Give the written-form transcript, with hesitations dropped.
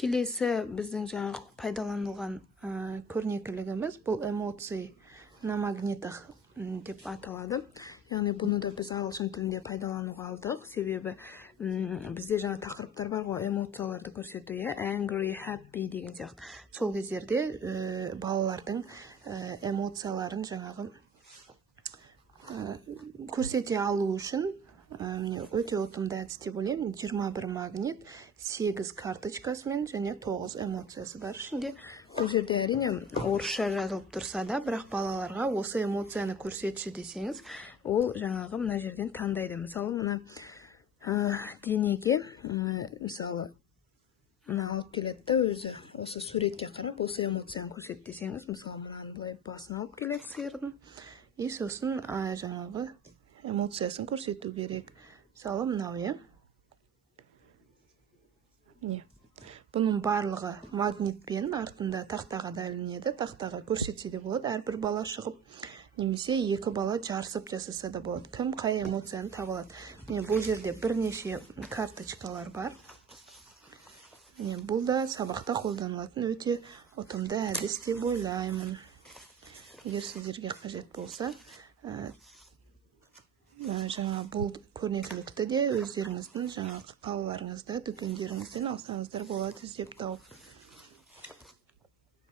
Келесі біздің жаңағы пайдаланылған көрнекілігіміз бұл эмоций на магнитах деп аталады. Яғни бұны да біз ағылшын тілінде пайдалануға алдық. Себебі бізде жаңа тақырыптар бар ғой, эмоцияларды көрсету, angry, happy деген сияқты. Сол кездерде балалардың эмоцияларын жаңағы көрсете алу үшін өте ұтымды әдіс деп ойлаймын. 21 магнит, 8 карточкасымен және 9 эмоциясы бар ішінде. Бұл жерде әрине орысша жазылып тұрса да, бірақ балаларға осы эмоцияны көрсетші десеңіз, ол жаңағы мына жерден таңдайды. Мысалы, мына денеге, мысалы, мына алып келеді өзі, осы суретке қарап, осы эмоцияны көрсет десеңіз, мысалы, мынаны былай басын алып келеді сиырдың, и сосын жаңағы эмоциясын көрсету керек. Мысалы, мынау, бұның барлығы магнитпен артында тақтаға да ілінеді, тақтаға көрсетсе де болады. Әрбір бала шығып, немесе екі бала жарысып жасаса да болады. Кім қай эмоцияны таба алады. Бұл жерде бірнеше карточкалар бар. Бұл да сабақта қолданылатын өте ұтымды әдіс деп ойлаймын. Егер сіздерге қажет болса, жаңа бұл көрнекілікті де өздеріңіздің жаңа қалаларыңызда, дүкендеріңізден алсаңыздар болады іздеп тауып.